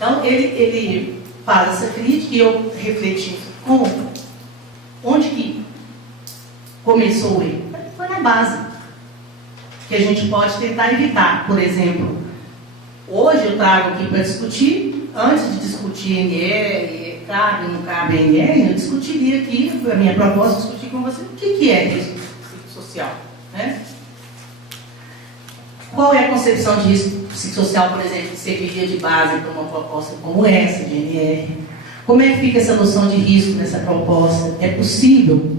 Então, ele faz essa crítica e eu refleti como, onde que começou ele? Foi na base, que a gente pode tentar evitar. Por exemplo, hoje eu trago aqui para discutir, antes de discutir NR, cabe ou não cabe NR, eu discutiria aqui, a minha proposta é discutir com você o que é risco psicossocial, né? Qual é a concepção de risco psicossocial, por exemplo, que serviria de base para uma proposta como essa, de NR? Como é que fica essa noção de risco nessa proposta? É possível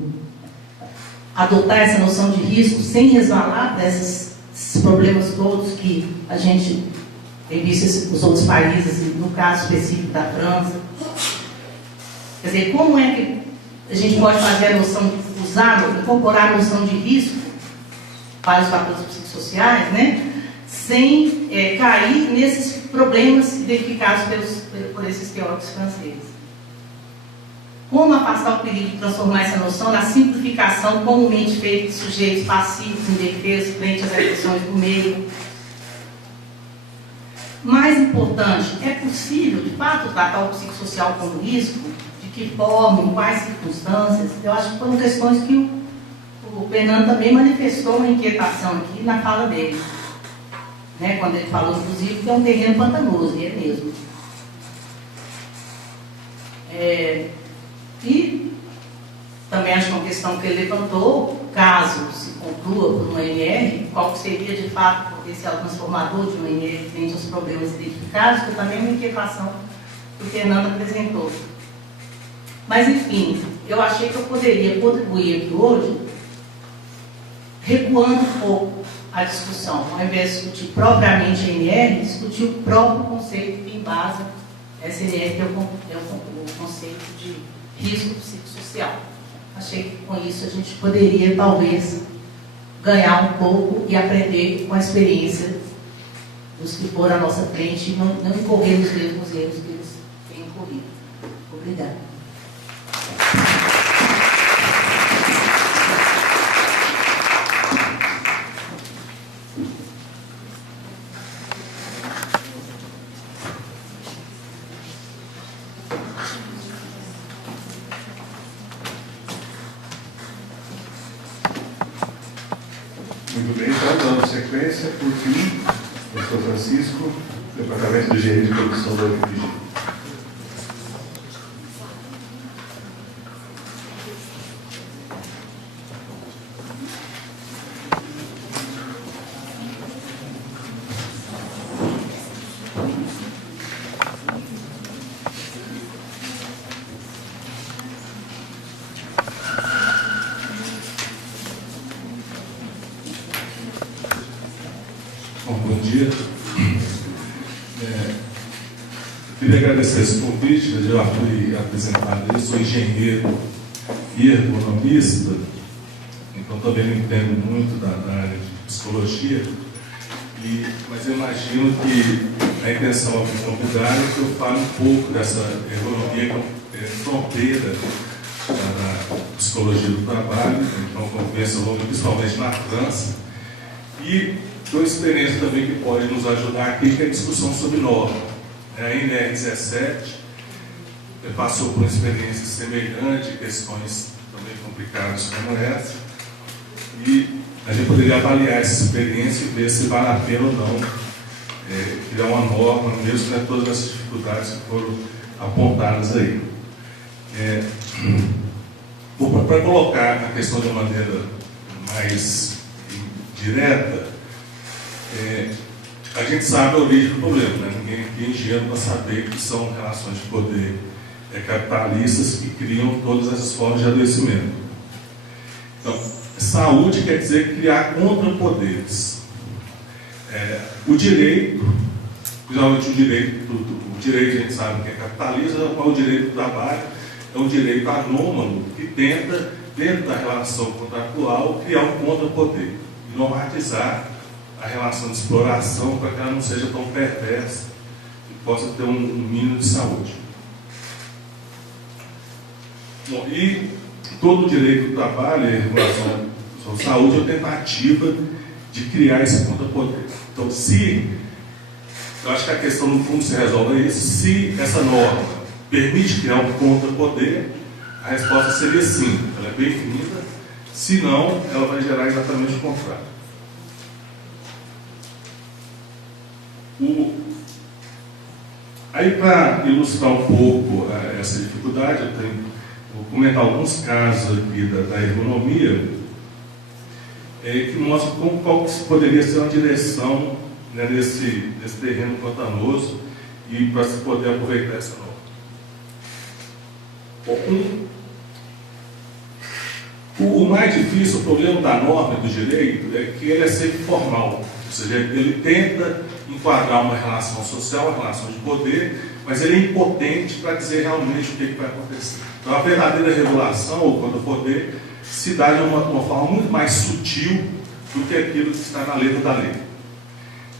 adotar essa noção de risco sem resvalar desses problemas todos que a gente tem visto nos outros países, no caso específico da França? Quer dizer, como é que a gente pode fazer a noção, incorporar a noção de risco para os fatores psicossociais, né? Sem cair nesses problemas identificados por esses teóricos franceses. Como afastar o perigo de transformar essa noção na simplificação comumente feita de sujeitos passivos, indefesos, frente às agressões do meio? Mais importante, é possível, de fato, tratar o psicossocial como risco? De que forma, em quais circunstâncias? Eu acho que foram questões que o Fernando também manifestou uma inquietação aqui na fala dele. Né, quando ele falou, inclusive, que é um terreno pantanoso, e é mesmo. E também acho que uma questão que ele levantou, caso se conclua por uma NR, qual seria de fato o potencial transformador de uma NR frente aos problemas identificados, que também é uma inquietação que o Fernando apresentou. Mas, enfim, eu achei que eu poderia contribuir aqui hoje recuando um pouco a discussão, ao invés de discutir propriamente a NR, discutir o próprio conceito que embasa essa NR, que é o conceito de risco psicossocial. Achei que com isso a gente poderia, talvez, ganhar um pouco e aprender com a experiência dos que foram à nossa frente e não incorrer nos mesmos erros que eles têm incorrido. Obrigada. Muito bem, então, dando sequência, por fim, professor Francisco, Departamento de Engenharia de Produção da UFMG. Bom dia. Queria agradecer esse convite. Eu já fui apresentado, eu sou engenheiro e ergonomista, então também não entendo muito da área de psicologia, mas eu imagino que a intenção aqui convidar é que eu fale um pouco dessa ergonomia que é fronteira da psicologia do trabalho, então conversa longa, principalmente na França, e uma experiência também que pode nos ajudar aqui, que é a discussão sobre norma. A NR17 passou por uma experiência semelhante, questões também complicadas como essa, e a gente poderia avaliar essa experiência e ver se vale a pena ou não criar uma norma, mesmo com todas essas dificuldades que foram apontadas aí. Para colocar a questão de uma maneira mais direta, a gente sabe a origem do problema, né? Ninguém é ingênuo para saber que são relações de poder capitalistas que criam todas essas formas de adoecimento. Então, saúde quer dizer criar contrapoderes. O direito, geralmente o direito a gente sabe que é capitalista, mas o direito do trabalho é um direito anômalo que tenta, dentro da relação contratual, criar um contrapoder e normatizar a relação de exploração para que ela não seja tão perversa e possa ter um mínimo de saúde. Bom, e todo o direito do trabalho em relação à saúde é uma tentativa de criar esse contrapoder. Então, se Eu acho que a questão, no fundo, se resolve é isso. Se essa norma permite criar um contra-poder, a resposta seria sim, ela é bem-vinda. Se não, ela vai gerar exatamente o contrário. Aí, para ilustrar um pouco essa dificuldade, vou comentar alguns casos aqui da ergonomia, que mostram qual que poderia ser uma direção, né, nesse terreno pantanoso e para se poder aproveitar essa norma. O mais difícil, o problema da norma e do direito é que ele é sempre formal, ou seja, ele tenta enquadrar uma relação social, uma relação de poder, mas ele é impotente para dizer realmente o que vai acontecer. Então, a verdadeira regulação, ou contra o poder, se dá de uma forma muito mais sutil do que aquilo que está na letra da lei.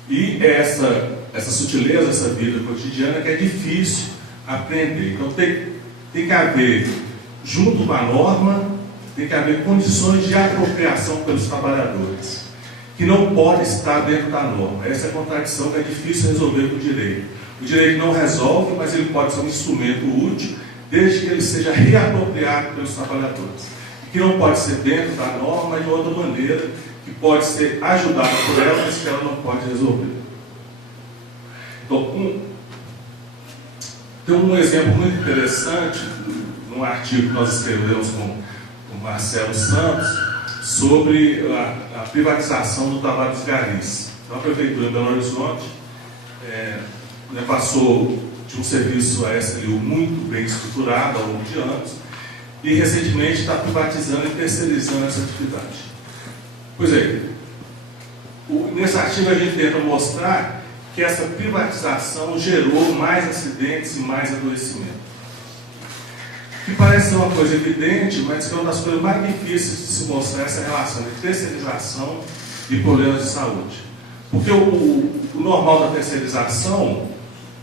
E essa sutileza, essa vida cotidiana, que é difícil aprender. Então, tem que haver, junto com a norma, tem que haver condições de apropriação pelos trabalhadores, que não pode estar dentro da norma. Essa é a contradição que é difícil resolver com o direito. O direito não resolve, mas ele pode ser um instrumento útil, desde que ele seja reapropriado pelos trabalhadores. Que não pode ser dentro da norma, mas de outra maneira, que pode ser ajudada por ela, mas que ela não pode resolver. Então, tem um exemplo muito interessante, num artigo que nós escrevemos com o Marcelo Santos, sobre a privatização do trabalho dos garis. Então, a Prefeitura de Belo Horizonte passou de um serviço a SLU muito bem estruturado ao longo de anos e recentemente está privatizando e terceirizando essa atividade. Pois é, nesse artigo a gente tenta mostrar que essa privatização gerou mais acidentes e mais adoecimento. Que parece ser uma coisa evidente, mas que é uma das coisas mais difíceis de se mostrar essa relação entre terceirização e problemas de saúde. Porque o normal da terceirização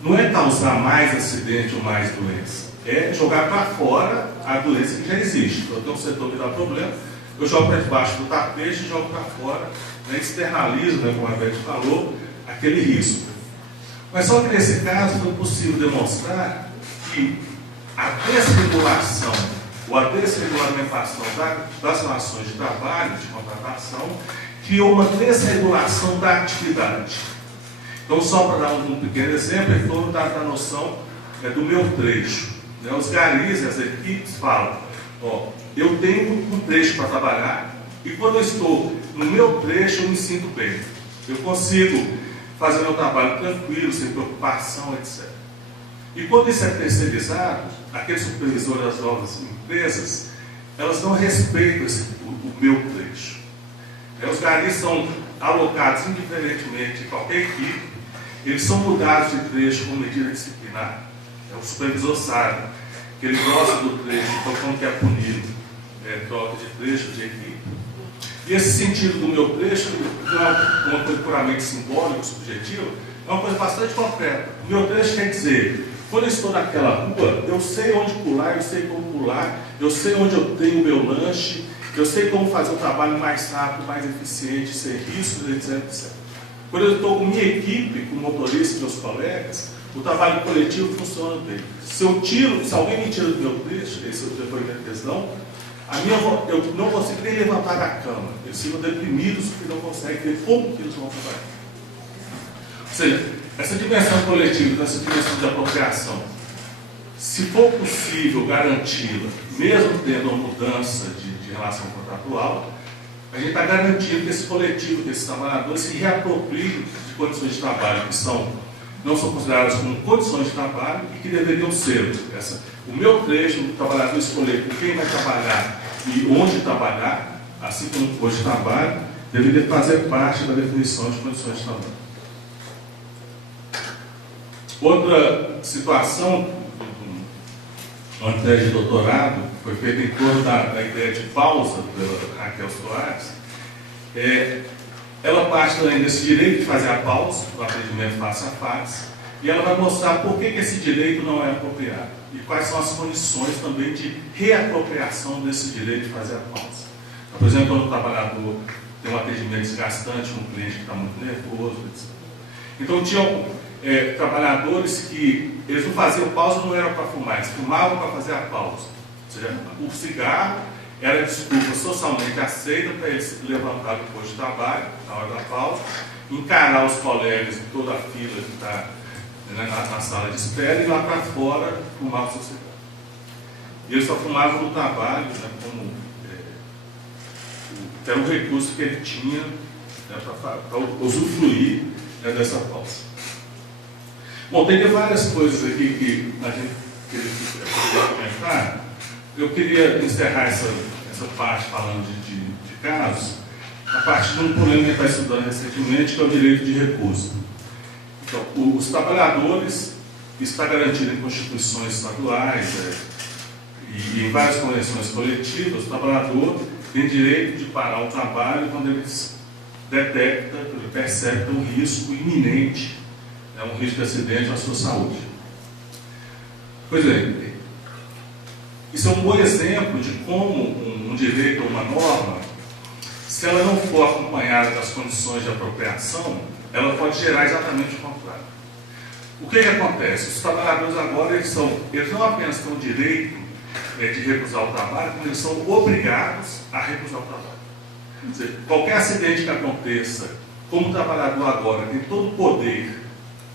não é causar mais acidente ou mais doença, é jogar para fora a doença que já existe. Então, tem um setor que dá problema, eu jogo para debaixo do tapete e jogo para fora, né, externalizo, né, como a Beth falou, aquele risco. Mas só que nesse caso foi possível demonstrar que a desregulação ou a desregulamentação das relações de trabalho, de contratação, criou uma desregulação da atividade. Então, só para dar um pequeno exemplo, é todo da noção do meu trecho. Né? Os garis, as equipes falam, eu tenho um trecho para trabalhar e quando eu estou no meu trecho eu me sinto bem. Eu consigo fazer meu trabalho tranquilo, sem preocupação, etc. E quando isso é terceirizado, aqueles supervisores das novas empresas, elas não respeitam o meu trecho. Os garis são alocados indiferentemente em qualquer equipe, eles são mudados de trecho com medida disciplinar. O supervisor sabe que ele gosta do trecho, então quando quer punir, troca de trecho, de equipe. E esse sentido do meu trecho não é uma coisa puramente simbólica, subjetiva, é uma coisa bastante concreta. O meu trecho quer dizer, quando eu estou naquela rua, eu sei onde pular, eu sei como pular, eu sei onde eu tenho o meu lanche, eu sei como fazer o trabalho mais rápido, mais eficiente, sem riscos, etc, etc. Quando eu estou com minha equipe, com o motorista e meus colegas, o trabalho coletivo funciona bem. Se alguém me tira do meu trecho, esse é o depoimento que eles dão, eu não consigo nem levantar da cama. Eles ficam deprimidos porque não conseguem ver como que eles vão trabalhar. Ou seja, essa dimensão coletiva, essa dimensão de apropriação, se for possível garanti-la, mesmo tendo uma mudança de relação contratual, a gente está garantindo que esse coletivo, que esses trabalhadores se reapropriem de condições de trabalho que não são consideradas como condições de trabalho e que deveriam ser. O meu trecho, o trabalhador escolher com quem vai trabalhar e onde trabalhar, assim como o posto de trabalho, deveria fazer parte da definição de condições de trabalho. Outra situação, uma tese de doutorado, foi feita em torno da ideia de pausa pela Raquel Soares. Ela parte também desse direito de fazer a pausa, do atendimento face a face, e ela vai mostrar por que esse direito não é apropriado e quais são as condições também de reapropriação desse direito de fazer a pausa. Então, por exemplo, quando o trabalhador tem um atendimento desgastante com um cliente que está muito nervoso, etc. Então, trabalhadores que eles não faziam pausa, não era para fumar, eles fumavam para fazer a pausa. Ou seja, o cigarro era a desculpa socialmente aceita para eles se levantar depois do trabalho, na hora da pausa, encarar os colegas de toda a fila que está na sala de espera e lá para fora fumar o seu cigarro. E eles só fumavam no trabalho, né, como era um recurso que ele tinha, né, para usufruir, né, dessa pausa. Bom, tem várias coisas aqui que a gente queria comentar. Eu queria encerrar essa parte falando de casos, a partir de um problema que a gente está estudando recentemente, que é o direito de recusa. Então, os trabalhadores, está garantido em constituições estaduais e em várias convenções coletivas, o trabalhador tem direito de parar o trabalho quando ele detecta, ele percebe um risco iminente, um risco de acidente à sua saúde. Pois é, isso é um bom exemplo de como um direito ou uma norma, se ela não for acompanhada das condições de apropriação, ela pode gerar exatamente o contrário. O que acontece? Os trabalhadores agora, eles não apenas têm o direito de recusar o trabalho, como eles são obrigados a recusar o trabalho. Quer dizer, qualquer acidente que aconteça, como o trabalhador agora tem todo o poder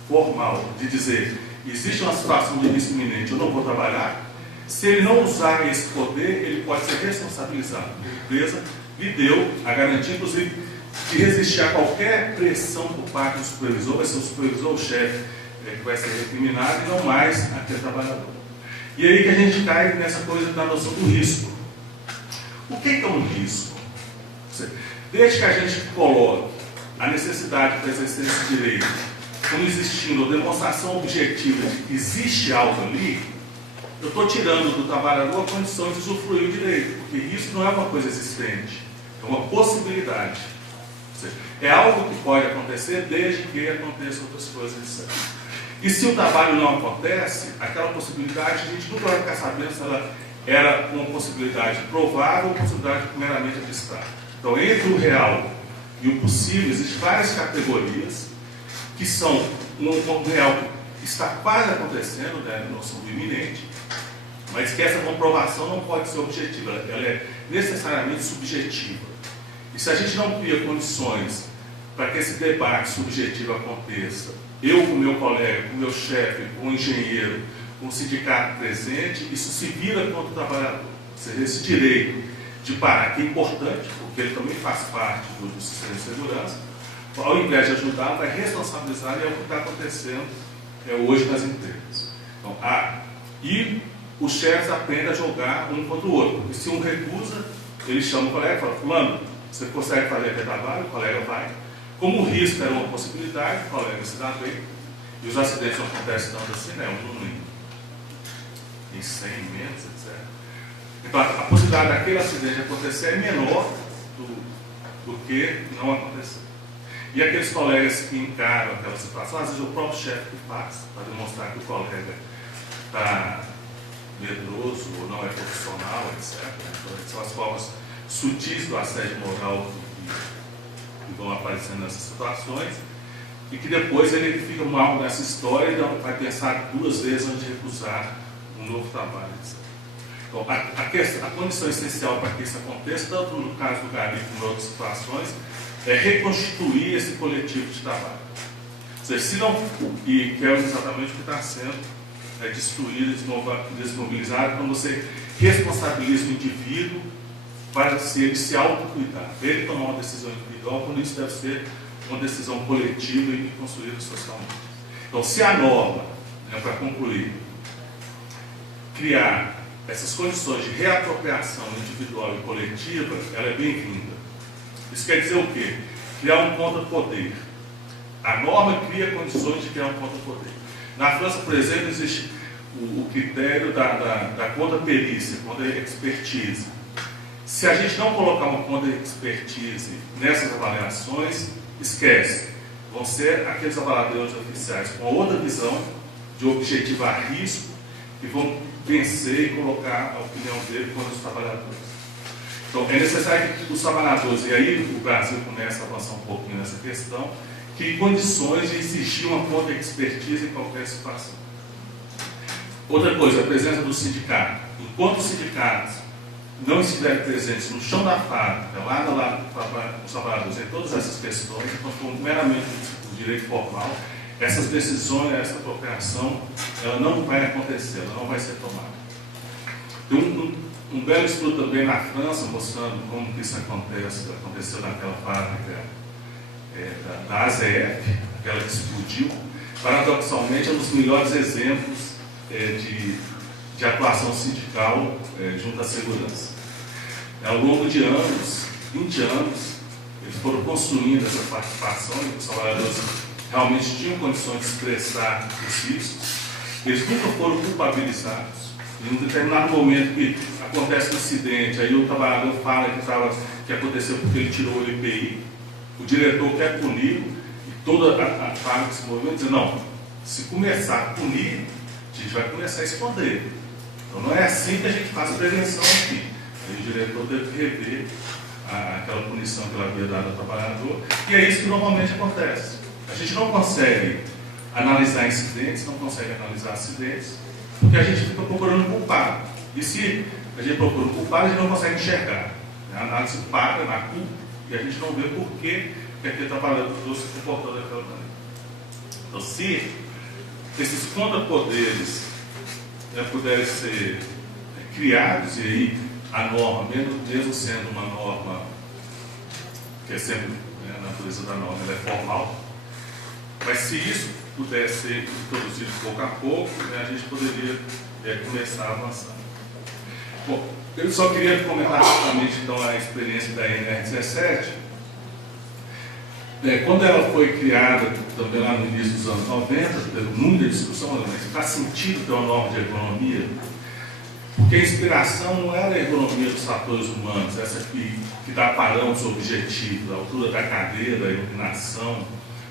formal de dizer, existe uma situação de risco iminente, eu não vou trabalhar, se ele não usar esse poder, ele pode ser responsabilizado. A empresa lhe deu a garantia, inclusive, de resistir a qualquer pressão por parte do supervisor, vai ser o supervisor ou o chefe que vai ser recriminado e não mais aquele trabalhador. E aí que a gente cai nessa coisa da noção do risco. O que é um risco? Desde que a gente coloque a necessidade para exercer esse direito como existindo a demonstração objetiva de que existe algo ali, eu estou tirando do trabalhador a condição de usufruir o direito, porque isso não é uma coisa existente, é uma possibilidade. É algo que pode acontecer desde que aconteçam outras coisas, etc. E se o trabalho não acontece, aquela possibilidade, a gente nunca vai ficar sabendo se ela era uma possibilidade provável ou uma possibilidade meramente abstrata. Então, entre o real e o possível, existem várias categorias que são um real que está quase acontecendo, né, na noção do iminente, mas que essa comprovação não pode ser objetiva, ela é necessariamente subjetiva. E se a gente não cria condições para que esse debate subjetivo aconteça, eu com o meu colega, com o meu chefe, com o engenheiro, com o sindicato presente, isso se vira contra o trabalhador. Ou seja, esse direito de parar, que é importante, porque ele também faz parte do sistema de segurança, ao invés de ajudar, vai responsabilizar, e é o que está acontecendo hoje nas empresas. Então, e os chefes aprendem a jogar um contra o outro. E se um recusa, ele chama o colega e fala, fulano, você consegue fazer aquele trabalho? O colega vai. Como o risco era uma possibilidade, o colega se dá bem. E os acidentes não acontecem tanto assim, né? Em 100 menos, etc. Então, a possibilidade daquele acidente acontecer é menor do que não acontecer. E aqueles colegas que encaram aquela situação, às vezes o próprio chefe que faz, para demonstrar que o colega está medroso ou não é profissional, etc. Então, são as formas sutis do assédio moral que vão aparecendo nessas situações, e que depois ele fica mal nessa história e vai pensar duas vezes antes de recusar um novo trabalho, etc. Então, a condição essencial para que isso aconteça, tanto no caso do Gabi como em outras situações, é reconstituir esse coletivo de trabalho. Ou seja, se não, e que é exatamente o que está sendo destruído, desmobilizado, quando você responsabiliza o indivíduo para ele se autocuidar, ele tomar uma decisão individual, quando isso deve ser uma decisão coletiva e construída socialmente. Então, se a norma, para concluir, criar essas condições de reapropriação individual e coletiva, ela é bem-vinda. Isso quer dizer o quê? Criar um contra-poder. A norma cria condições de criar um contra-poder. Na França, por exemplo, existe o critério da contra-perícia, contra-expertise. Se a gente não colocar uma contra-expertise nessas avaliações, esquece. Vão ser aqueles avaliadores oficiais com outra visão de objetivar risco e vão vencer e colocar a opinião dele contra os trabalhadores. Então, é necessário que os trabalhadores, e aí o Brasil começa a avançar um pouquinho nessa questão, crie condições de exigir uma conta de expertise em qualquer situação. Outra coisa, a presença do sindicato. Enquanto os sindicatos não estiverem presentes no chão da fábrica, lá do lado dos trabalhadores, em todas essas questões, então for meramente o direito formal, essas decisões, essa apropriação, ela não vai acontecer, ela não vai ser tomada. Tem um belo estudo também na França, mostrando como que isso aconteceu naquela fábrica da AZF, aquela que explodiu. Paradoxalmente, é um dos melhores exemplos de atuação sindical junto à segurança. Ao longo de anos, 20 anos, eles foram construindo essa participação, e os trabalhadores realmente tinham condições de expressar os riscos. Eles nunca foram culpabilizados. Em um determinado momento que acontece um incidente, aí o trabalhador fala que aconteceu porque ele tirou o IPI, o diretor quer punir, e toda a fábrica se movimenta e diz, não, se começar a punir, a gente vai começar a esconder. Então não é assim que a gente faz a prevenção aqui. Aí o diretor deve rever aquela punição que ele havia dado ao trabalhador, e é isso que normalmente acontece. A gente não consegue analisar incidentes, não consegue analisar acidentes, porque a gente fica procurando culpado. E se a gente procura culpado, a gente não consegue enxergar. A análise para na culpa e a gente não vê por que aquele trabalhador se comportou daquela maneira. Então, se esses contrapoderes puderem ser criados, e aí a norma, mesmo sendo uma norma que é sempre, a natureza da norma ela é formal, mas se isso pudesse ser introduzido pouco a pouco, a gente poderia começar a avançar. Bom, eu só queria comentar rapidamente então a experiência da NR17. Quando ela foi criada, também lá no início dos anos 90, teve muita discussão, mas faz sentido ter uma norma de ergonomia, porque a inspiração não era a ergonomia dos fatores humanos, essa que dá parâmetros objetivos, a altura da cadeira, a iluminação,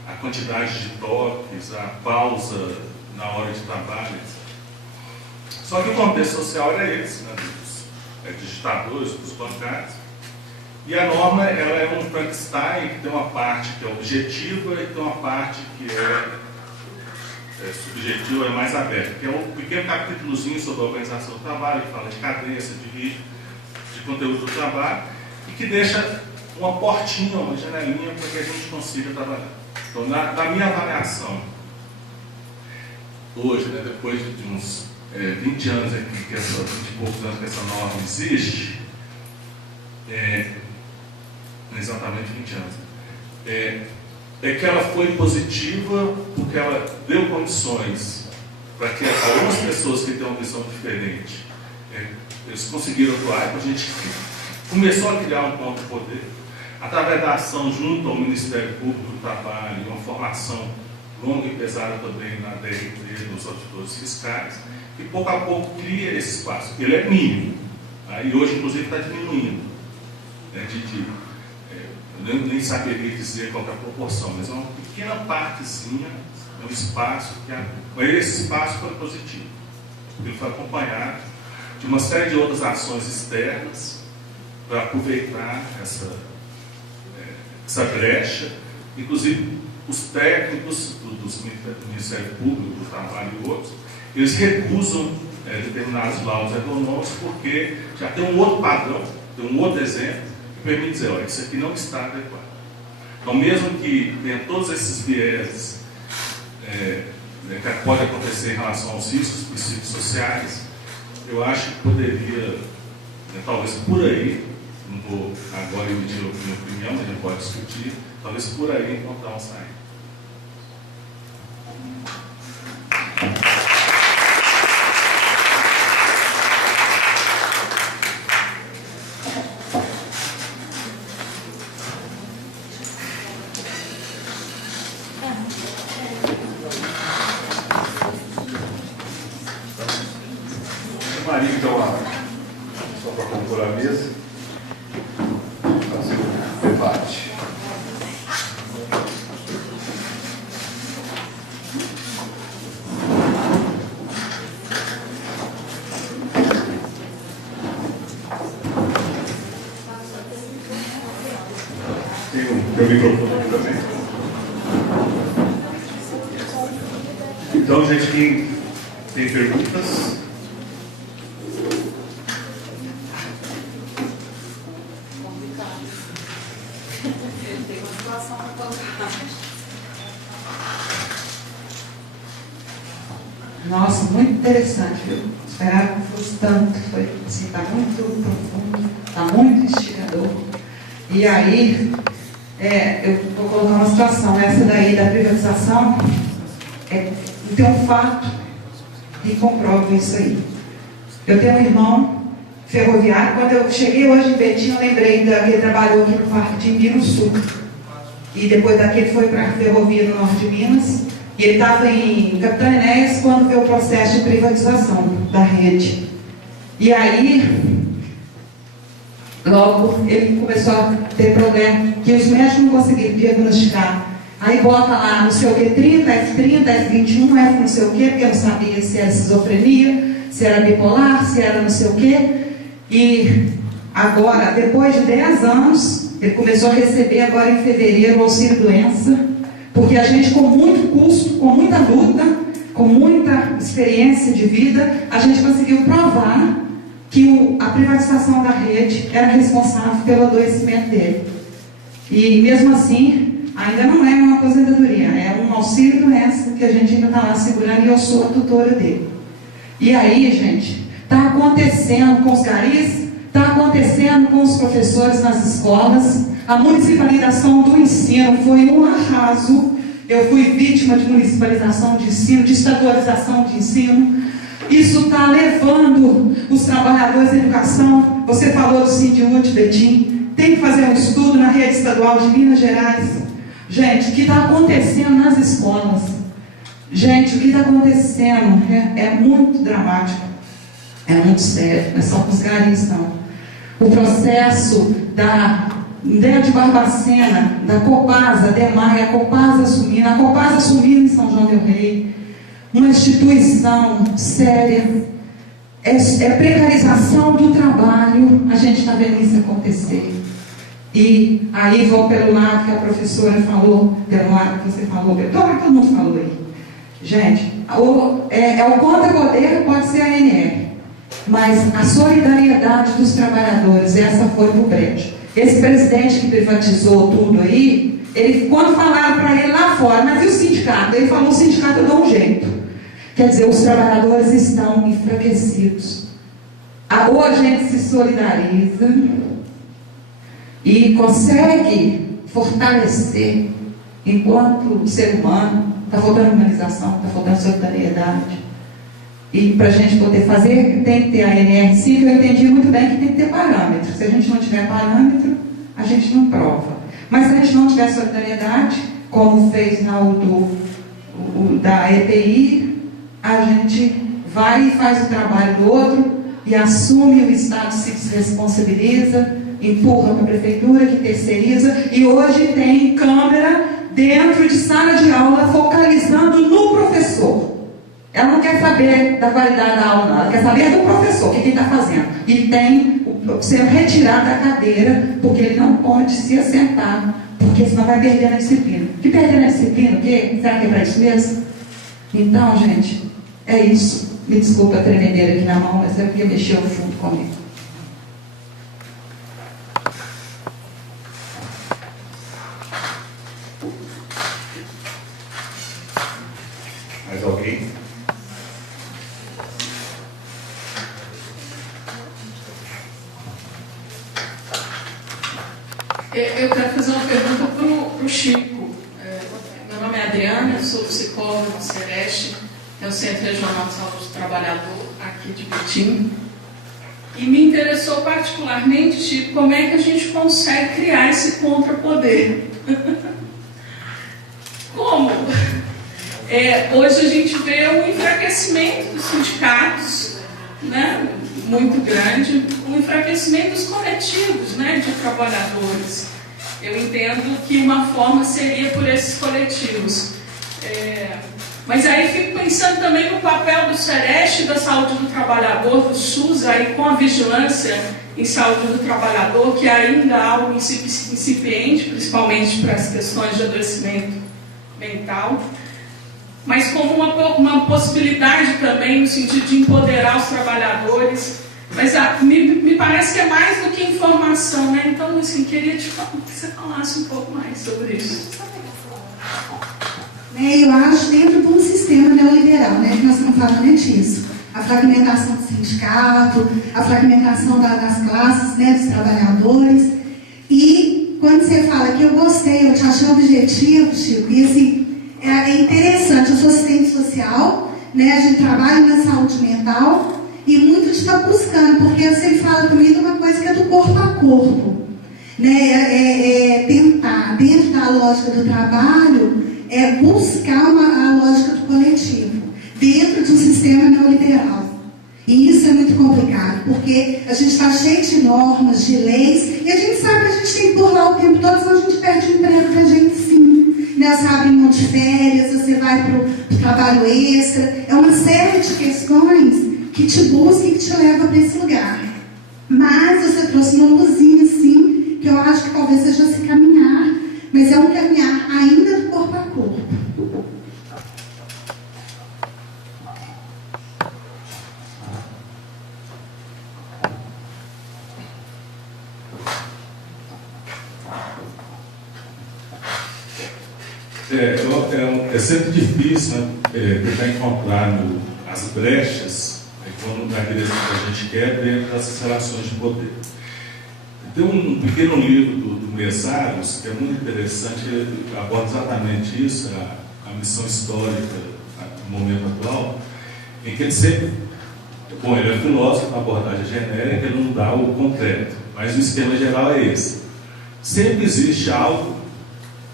a quantidade de toques, a pausa na hora de trabalho. Só que o contexto social era esse, né, dos digitadores, dos bancários. E a norma ela é um Frankenstein que tem uma parte que é objetiva e tem uma parte que é subjetiva, é mais aberta, que é um pequeno capítulozinho sobre a organização do trabalho, que fala de cadência, de ritmo, de conteúdo do trabalho, e que deixa uma portinha, uma janelinha para que a gente consiga trabalhar. Então, na minha avaliação, hoje, né, depois de uns 20 anos aqui, 20 e poucos anos que essa norma existe, exatamente 20 anos, é que ela foi positiva porque ela deu condições para que algumas pessoas que têm uma visão diferente, eles conseguiram atuar, a gente começou a criar um ponto de poder, através da ação junto ao Ministério Público do Trabalho, uma formação longa e pesada também na DRT, nos auditores fiscais, que pouco a pouco cria esse espaço. Ele é mínimo, e hoje inclusive está diminuindo, eu nem saberia dizer qual é a proporção, mas é uma pequena partezinha, um espaço mas esse espaço foi positivo. Ele foi acompanhado de uma série de outras ações externas para aproveitar essa brecha, inclusive os técnicos do Ministério Público, do Trabalho e outros, eles recusam determinados laudos econômicos porque já tem um outro padrão, tem um outro exemplo que permite dizer, olha, isso aqui não está adequado. Então, mesmo que tenha todos esses vieses que pode acontecer em relação aos riscos psicossociais, eu acho que poderia, talvez por aí, não vou agora emitir a minha opinião, mas a gente pode discutir, talvez por aí encontrar um saída. Maria, então, só para compor a mesa, fazer o debate. Tem um microfone aqui também. Então, gente, quem tem perguntas? Nossa, muito interessante, viu? Esperava que fosse tanto. Foi assim, está muito profundo, está muito instigador. E aí, eu vou colocar uma situação, essa daí da privatização, tem um fato que comprova isso aí. Eu tenho um irmão ferroviário, quando eu cheguei hoje em Betim, eu lembrei que ele trabalhou aqui no Parque de Minas Sul. E depois daqui ele foi para a ferrovia no norte de Minas. E ele estava em Capitão Enéas quando veio o processo de privatização da rede. E aí, logo, ele começou a ter problema, que os médicos não conseguiram diagnosticar. Aí bota lá, não sei o que, 30, F30, F21, F não sei o que, porque eu não sabia se era esquizofrenia, se era bipolar, se era não sei o que. E agora, depois de 10 anos, ele começou a receber agora em fevereiro o auxílio-doença, porque a gente, com muito custo, com muita luta, com muita experiência de vida, a gente conseguiu provar que a privatização da rede era responsável pelo adoecimento dele. E mesmo assim, ainda não é uma aposentadoria, é um auxílio-doença que a gente ainda está lá segurando, e eu sou a tutora dele. E aí, gente, está acontecendo com os garis, está acontecendo com os professores nas escolas. A municipalização do ensino foi um arraso. Eu fui vítima de municipalização de ensino, de estadualização de ensino. Isso está levando os trabalhadores da educação. Você falou do Sindiúte, Betim. Tem que fazer um estudo na rede estadual de Minas Gerais. Gente, o que está acontecendo nas escolas? Gente, o que está acontecendo é muito dramático. É muito sério. Não é só com os garis, não. O processo da de Barbacena, da Copasa, a Copasa assumindo em São João del Rei, uma instituição séria, é precarização do trabalho, a gente está vendo isso acontecer. E aí vou pelo lado que a professora falou, pelo lado que você falou, todo mundo falou aí. Gente, o contra-poder pode ser a ANR, mas a solidariedade dos trabalhadores, essa foi para o prédio. Esse presidente que privatizou tudo aí, quando falaram para ele lá fora, mas e o sindicato? Ele falou: o sindicato eu dou um jeito. Quer dizer, os trabalhadores estão enfraquecidos. Ou a gente se solidariza e consegue fortalecer, enquanto ser humano, está faltando humanização, está faltando solidariedade. E para a gente poder fazer, tem que ter a NR5. Eu entendi muito bem que tem que ter parâmetro. Se a gente não tiver parâmetro, a gente não prova. Mas se a gente não tiver solidariedade, como fez na da EPI, a gente vai e faz o trabalho do outro e assume, o Estado se desresponsabiliza, empurra para a prefeitura, que terceiriza, e hoje tem câmera dentro de sala de aula focalizando no professor. Ela não quer saber da qualidade da aula, não. Ela quer saber do professor, o que ele está fazendo. E tem sendo retirado da cadeira, porque ele não pode se assentar, porque senão vai perder a disciplina. Que perder a disciplina, o quê? Será que é para isso mesmo? Então, gente, é isso. Me desculpa a tremedeira aqui na mão, mas é porque mexeu fundo comigo. Mais alguém? Eu quero fazer uma pergunta para o Chico. Meu nome é Adriana, eu sou psicóloga do Sereste, é o Centro Regional de Saúde do Trabalhador, aqui de Betim. E me interessou particularmente, Chico, como é que a gente consegue criar esse contrapoder. Como? Hoje a gente vê um enfraquecimento dos sindicatos, né, muito grande, um enfraquecimento dos coletivos, né, de trabalhadores. Eu entendo que uma forma seria por esses coletivos. Mas aí fico pensando também no papel do Sereste, da saúde do trabalhador, do SUS, aí com a vigilância em saúde do trabalhador, que ainda há algo incipiente, principalmente para as questões de adoecimento mental. mas como uma possibilidade também no sentido de empoderar os trabalhadores. Mas me parece que é mais do que informação, né? Então, assim, queria que você falasse um pouco mais sobre isso. Eu acho, dentro de um sistema neoliberal, né, que nós estamos falando disso, a fragmentação do sindicato, a fragmentação das classes, né, dos trabalhadores. E quando você fala que eu gostei, eu te achei objetivo, Chico, e assim, é interessante, eu sou assistente social, né, a gente trabalha na saúde mental, e muito está buscando, porque você fala comigo uma coisa que é do corpo a corpo, né, tentar, dentro da lógica do trabalho, buscar a lógica do coletivo, dentro de um sistema neoliberal. E isso é muito complicado, porque a gente está cheio de normas, de leis, e a gente sabe que a gente tem que burlar o tempo todo, senão a gente perde o emprego pra gente sim. Né? Você abre mão de férias, você vai para o trabalho extra, é uma série de questões que te busca e que te leva para esse lugar. Mas você trouxe uma luzinha, sim, que eu acho que talvez seja esse caminhar, mas é um caminhar ainda do corpo a corpo. É sempre difícil, né, tentar encontrar as brechas na direção que a gente quer dentro dessas relações de poder. Tem um pequeno livro do Mesaros que é muito interessante, ele aborda exatamente isso, a missão histórica no momento atual, em que ele sempre, bom, ele é filósofo, uma abordagem genérica, ele não dá o concreto, mas o esquema geral é esse. Sempre existe algo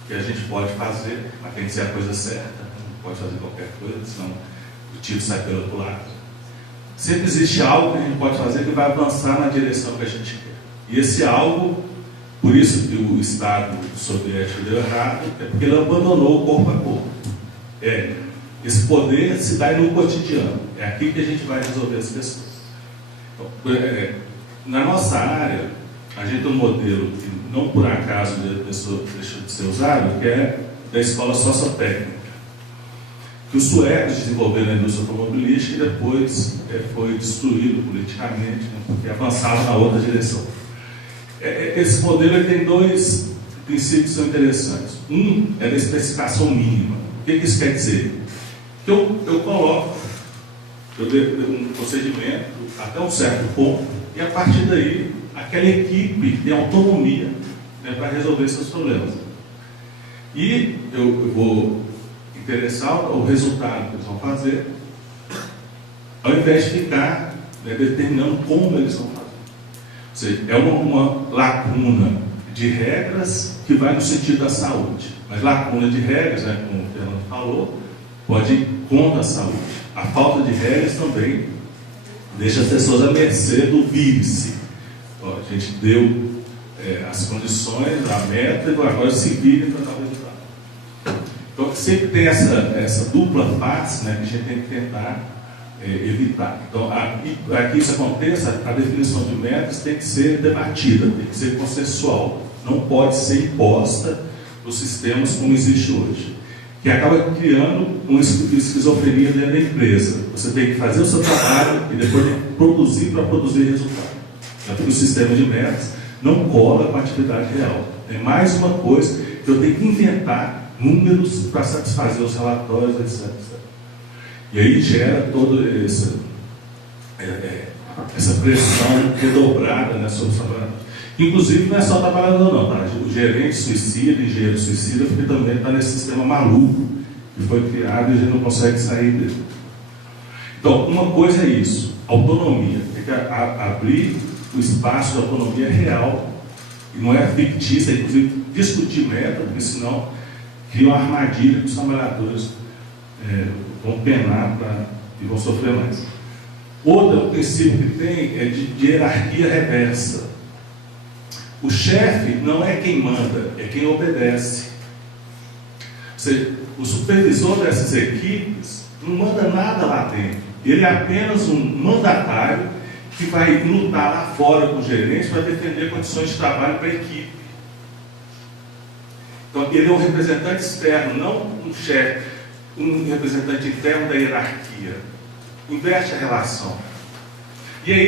que a gente pode fazer, mas tem que ser a coisa certa, não pode fazer qualquer coisa, senão o tiro sai pelo outro lado. Sempre existe algo que a gente pode fazer que vai avançar na direção que a gente quer. E esse algo, por isso que o Estado soviético deu errado, é porque ele abandonou o corpo a corpo. Esse poder se dá no cotidiano. É aqui que a gente vai resolver as questões. Então, na nossa área, a gente tem um modelo que não por acaso deixou de ser usado, que é da escola sociotécnica, que os suecos desenvolveram na indústria automobilística e depois foi destruído politicamente, né, porque avançava na outra direção. Esse modelo ele tem dois princípios que são interessantes. Um é da especificação mínima. O que isso quer dizer? Que eu coloco um procedimento até um certo ponto e a partir daí aquela equipe tem autonomia, né, para resolver seus problemas. E eu vou interessar o resultado que eles vão fazer, ao invés de ficar, né, determinando como eles vão fazer. Ou seja, é uma lacuna de regras que vai no sentido da saúde. Mas lacuna de regras, né, como o Fernando falou, pode ir contra a saúde. A falta de regras também deixa as pessoas à mercê do vire-se. A gente deu as condições, a meta, e agora se virem para dar o resultado. Então, sempre tem essa dupla face, né, que a gente tem que tentar evitar. Então, para que isso aconteça, a definição de metas tem que ser debatida, tem que ser consensual. Não pode ser imposta nos sistemas como existe hoje, que acaba criando uma esquizofrenia dentro da empresa. Você tem que fazer o seu trabalho e depois tem que produzir para produzir resultado. Porque o sistema de metas não cola com a atividade real. É mais uma coisa que eu tenho que inventar números para satisfazer os relatórios, etc. E aí gera toda essa pressão redobrada, né, sobre os trabalhadores. Inclusive, não é só trabalhador não, tá? O gerente suicida, engenheiro suicida, porque também está nesse sistema maluco que foi criado e a gente não consegue sair dele. Então, uma coisa é isso, autonomia. Tem que abrir o espaço da autonomia real, e não é fictícia, inclusive discutir meta, porque senão cria uma armadilha que os trabalhadores vão penar e vão sofrer mais. Outro princípio que tem é de hierarquia reversa. O chefe não é quem manda, é quem obedece. Ou seja, o supervisor dessas equipes não manda nada lá dentro. Ele é apenas um mandatário que vai lutar lá fora com os gerentes para defender condições de trabalho para a equipe. Então, ele é um representante externo, não um chefe. um representante interno da hierarquia. Inverte a relação. E é isso